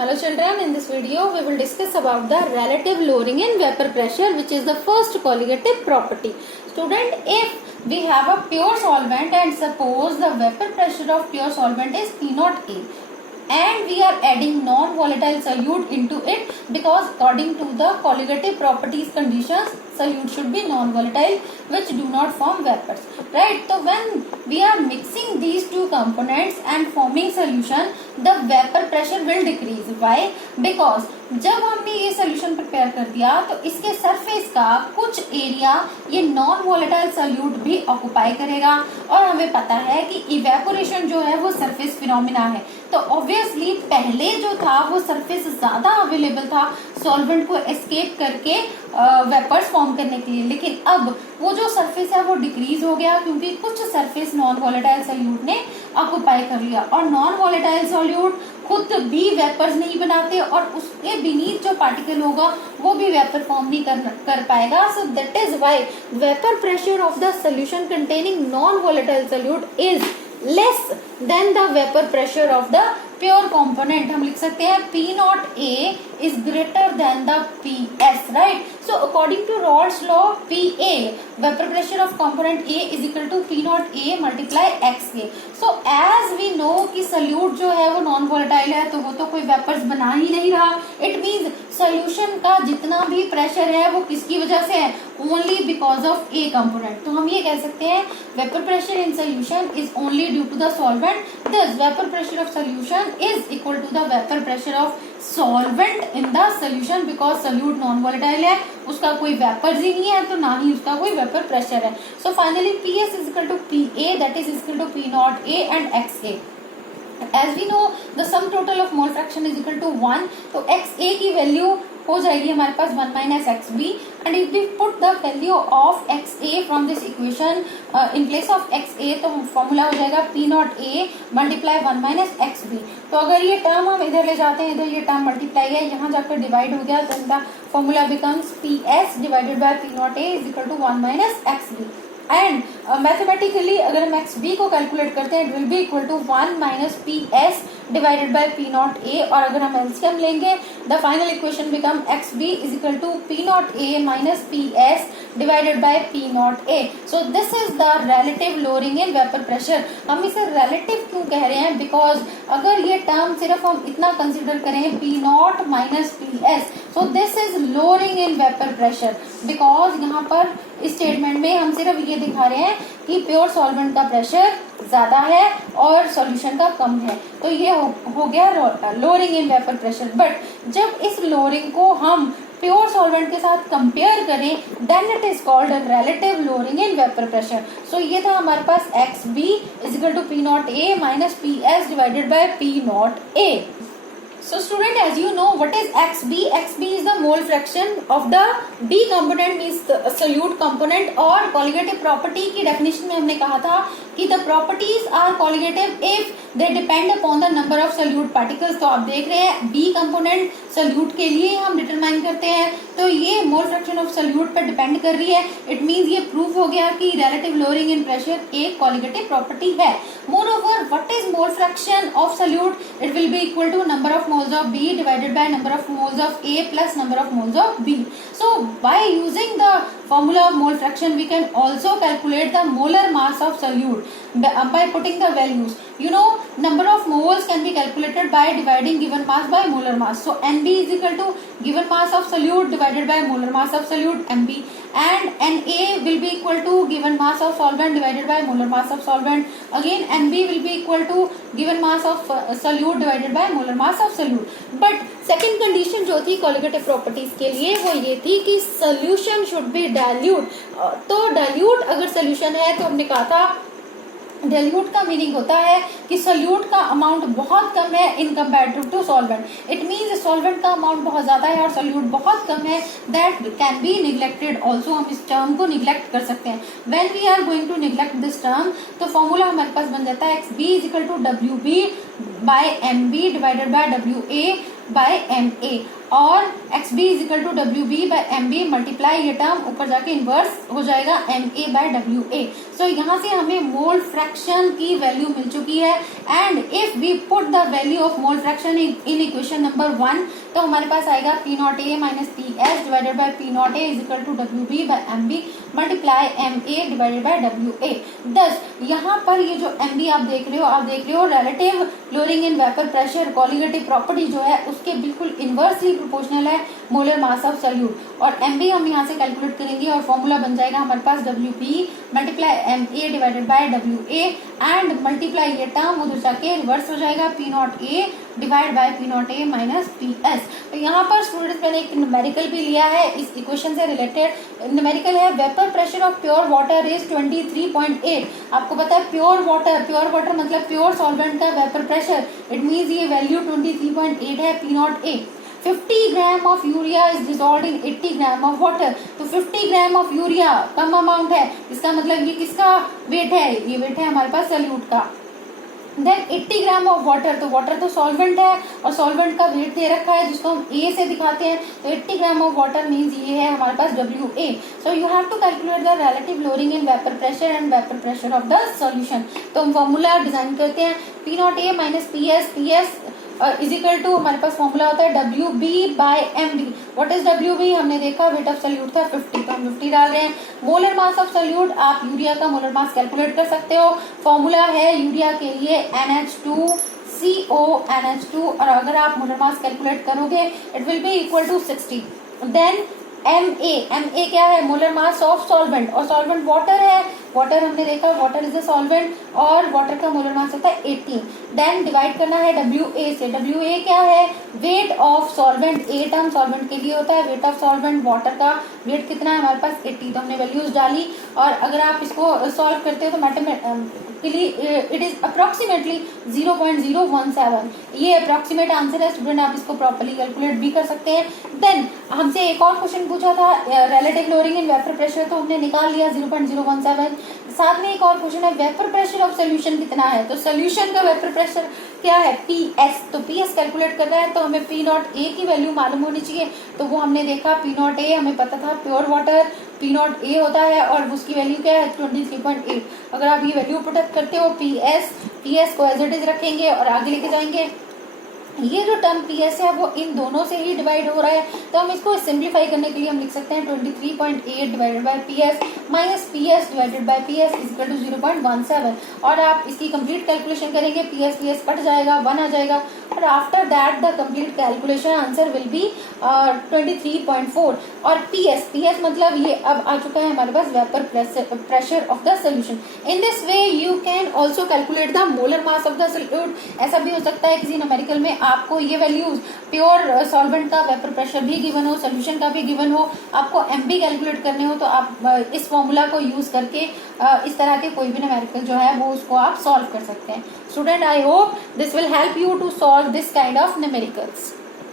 Hello children, in this video we will discuss about the relative lowering in vapor pressure, which is the first colligative property. Student, if we have a pure solvent and suppose the vapor pressure of pure solvent is P0 A and we are adding non-volatile solute into it, because according to the colligative properties conditions solute should be non-volatile which do not form vapors, right? So when we are mixing these two components and forming solution, the vapor pressure will decrease. Why? Because जब हमने ये solution prepare कर दिया तो इसके surface का कुछ area ये नॉन वोलेटाइल सोल्यूट भी ऑक्युपाई करेगा, और हमें पता है कि इवेपोरेशन जो है वो सरफेस फिनोमिना है, तो ऑब्वियसली पहले जो था वो सरफेस ज्यादा अवेलेबल था सॉल्वेंट को एस्केप करके वेपर्स फॉर्म करने के लिए, लेकिन अब वो जो सरफेस है वो डिक्रीज हो गया क्योंकि कुछ सरफेस नॉन वोलेटाइल सोल्यूट ने ऑक्युपाई कर लिया, और नॉन वोलेटाइल सोल्यूट खुद भी वेपर्स नहीं बनाते और उसके बीनीथ जो पार्टिकल होगा वो भी वेपर फॉर्म नहीं कर पाएगा. So that is why vapour pressure of the solution containing non volatile solute is less than the vapour pressure of the pure component. हम लिख सकते हैं P0A is greater than the PS, right? So according to Raoult's law, PA vapor pressure of component A is equal to P0A multiply XA. So as we know कि solute जो है वो non volatile है तो वो तो कोई vapors बना ही नहीं रहा. It means solution का जितना भी pressure है वो किसकी वजह से है? Only because of A component. तो हम ये कह सकते हैं vapor pressure in solution is only due to the solvent. Thus vapor pressure of solution is equal to the vapor pressure of solvent in the solution, because solute non volatile है, उसका कोई vapors ही नहीं है तो ना ही उसका कोई vapor pressure है. So finally PS is equal to PA, that is equal to P0A and XA. As we know the sum total of mole fraction is equal to 1, तो XA की वैल्यू हो जाएगी हमारे पास 1 minus XB, and if we put the value of XA from this equation in place of XA तो formula हो जाएगा P0A multiply 1 minus XB. तो अगर ये टर्म हम इधर ले जाते हैं, इधर ये टर्म मल्टीप्लाई है, यहाँ जाकर डिवाइड हो गया तो इनका formula becomes PS divided by P0A is equal to 1 minus XB. And mathematically अगर हम XB को कैलकुलेट करते हैं it will be equal to 1 minus PS divided by P0A, और अगर हम एलसीएम लेंगे the final equation become XB is equal to P0A minus PS divided by P0A. So this is the relative lowering in vapour pressure. हम इसे relative क्यों कह रहे हैं? बिकॉज अगर ये टर्म सिर्फ हम इतना कंसिडर करें P0 minus PS, so this is lowering in vapour pressure, because यहाँ पर इस स्टेटमेंट में हम सिर्फ ये दिखा रहे हैं कि प्योर सॉल्वेंट का प्रेशर ज्यादा है और सॉल्यूशन का कम है, तो ये हो गया lowering in vapour pressure. But जब इस लोअरिंग को हम प्योर सॉल्वेंट के साथ कंपेयर करें then it is called relative lowering in vapour pressure. So ये था हमारे पास XB is equal to P0A minus PS divided by P0A. So student, as you know what is XB? XB is the mole fraction of the B component, means the solute component. और colligative property की definition में हमने कहा था कि the properties are colligative if they depend upon the number of solute particles. तो आप देख रहे हैं B component solute के लिए हम determine करते हैं, तो ये mole fraction of solute पर depend कर रही है. It means ये proof हो गया कि relative lowering in pressure एक colligative property है. Moreover, what is mole fraction of solute? It will be equal to number of moles of B divided by number of moles of A plus number of moles of B. So by using the formula of mole fraction we can also calculate the molar mass of solute by putting the values. You know number of moles can be calculated by dividing given mass by molar mass. So NB is equal to given mass of solute divided by molar mass of solute MB, and Na will be equal to given mass of solvent divided by molar mass of solvent. Again NB will be equal to given mass of solute divided by molar mass of solute. But second condition जो थी colligative properties के लिए वो ये थी कि solution should be dilute. तो dilute अगर सोल्यूशन है तो हमने कहा था डाइल्यूट का मीनिंग होता है कि सोल्यूट का अमाउंट बहुत कम है in comparative to solvent. It means solvent का अमाउंट बहुत ज्यादा है और सोल्यूट बहुत कम है. That can be neglected also. हम इस टर्म को निग्लेक्ट कर सकते हैं. When we are going to neglect this term तो फॉर्मूला हमारे पास बन जाता है XB is equal to WB by MB divided by WA by MA. और X B is equal to W B by M B multiply, ये term ऊपर जाके इनवर्स हो जाएगा M A by W A. So यहाँ से हमें mole fraction की वैल्यू मिल चुकी है and if we put the value of mole fraction in equation number 1 तो हमारे पास आएगा P naught A minus P S divided by P naught A is equal to W B by M B multiply M A divided by W A. दस यहाँ पर ये जो M B आप देख रहे हो relative lowering in vapour pressure colligative property जो है उसके बिल्कुल इनवर्सली प्रोपोर्शनल है मोलर मास ऑफ सॉल्यूट। और एम बी हम यहाँ से कैलकुलेट करेंगे और फॉर्मूला बन जाएगा हमारे पास W B multiply M A divided by W A and multiply ये टर्म उधर जाके रिवर्स हो जाएगा P naught A divide by P naught A minus P S. तो यहाँ पर स्टूडेंट्स मैंने एक न्यूमेरिकल भी लिया है इस इक्वेशन से रिलेटेड। न्यूमेरिकल है vapour pressure of pure water is 23.8। आपको पता है प्योर वाटर मतलब प्योर सॉल्वेंट का वेपर प्रेशर, इट मीन्स ये वैल्यू 23.8 है P naught A. 50 gram of urea is dissolved in 80 gram of water. तो 50 gram of urea come amount है, इसका मतलब ये किसका वेट है, ये वेट है हमारे पास सॉल्यूट का। देन 80 ग्राम ऑफ वाटर, तो वाटर तो सॉल्वेंट है और सॉल्वेंट का वेट दे रखा है जिसको हम ए से दिखाते हैं। तो 80 ग्राम ऑफ वाटर मीन्स ये है हमारे पास W A. So you have to calculate the relative lowering in vapour pressure and vapour pressure of the solution. तो हम फॉर्मूला डिजाइन करते हैं P naught A minus P S is equal to हमारे पास फॉर्मूला होता है W B by M B. What is W B, हमने देखा वेट ऑफ सॉल्यूट था 50, तो हम 50 डाल रहे हैं। मोलर मास ऑफ सॉल्यूट, आप यूरिया का मोलर मास कैलकुलेट कर सकते हो। फॉर्मूला है यूरिया के लिए NH2CO NH2 और अगर आप मोलर मास कैलकुलेट करोगे it will be equal to 60। Then MA क्या है, मोलर मास ऑफ सॉल्वेंट, और सॉल्वेंट वाटर है, वाटर हमने देखा वाटर इज अ सॉल्वेंट और वाटर का मोलर मास होता है 18। देन डिवाइड करना है WA से, WA क्या है, weight of solvent, a term solvent के लिए होता है, वेट ऑफ सॉल्वेंट वाटर का वेट कितना है हमारे पास 80, तो हमने वैल्यूज डाली। और अगर आप इसको सॉल्व करते हो तो मैथमेटिकली इट इज अप्रोक्सीमेटली 0.017। ये अप्रोक्सीमेट आंसर है स्टूडेंट, आप इसको प्रॉपर्ली कैलकुलेट भी कर सकते हैं। देन हमसे एक और क्वेश्चन पूछा था relative lowering in vapour pressure, तो हमने निकाल लिया 0.017। साथ में एक और क्वेश्चन है वेपर प्रेशर ऑफ सोल्यूशन कितना है, तो सोल्यूशन का वेपर प्रेशर क्या है PS। तो PS कैलकुलेट करना है तो हमें P नॉट A की वैल्यू मालूम होनी चाहिए, तो वो हमने देखा P नॉट A हमें पता था pure water P not A होता है और उसकी वैल्यू क्या है 23.8। अगर आप ये वैल्यू पुटअप करते हो PS को एज इट इज रखेंगे और आगे लेके जाएंगे। ये जो टर्म PS है वो इन दोनों से ही डिवाइड हो रहा है, तो हम इसको सिंप्लीफाई करने के लिए हम लिख सकते हैं 23.8 divided by PS minus PS divided by PS is equal to 0.17। और आप इसकी कंप्लीट कैलकुलेशन करेंगे PS कट जाएगा 1 आ जाएगा और after that the complete calculation answer will be 23.4। और PS मतलब ये अब आ चुका है हमारे पास vapour pressure of the solution. In this way you can also calculate the molar mass of the solute. ऐसा भी हो सकता है किसी न्यूमेरिकल में आपको ये वैल्यूज प्योर सॉल्वेंट का वेपर प्रेशर भी गिवन हो, सोल्यूशन का भी गिवन हो, आपको MB कैलकुलेट करने हो, तो आप इस फॉर्मूला को यूज करके इस तरह के कोई भी न्यूमेरिकल जो है वो उसको आप सॉल्व कर सकते हैं। Student, I hope this will help you to solve this kind of numericals.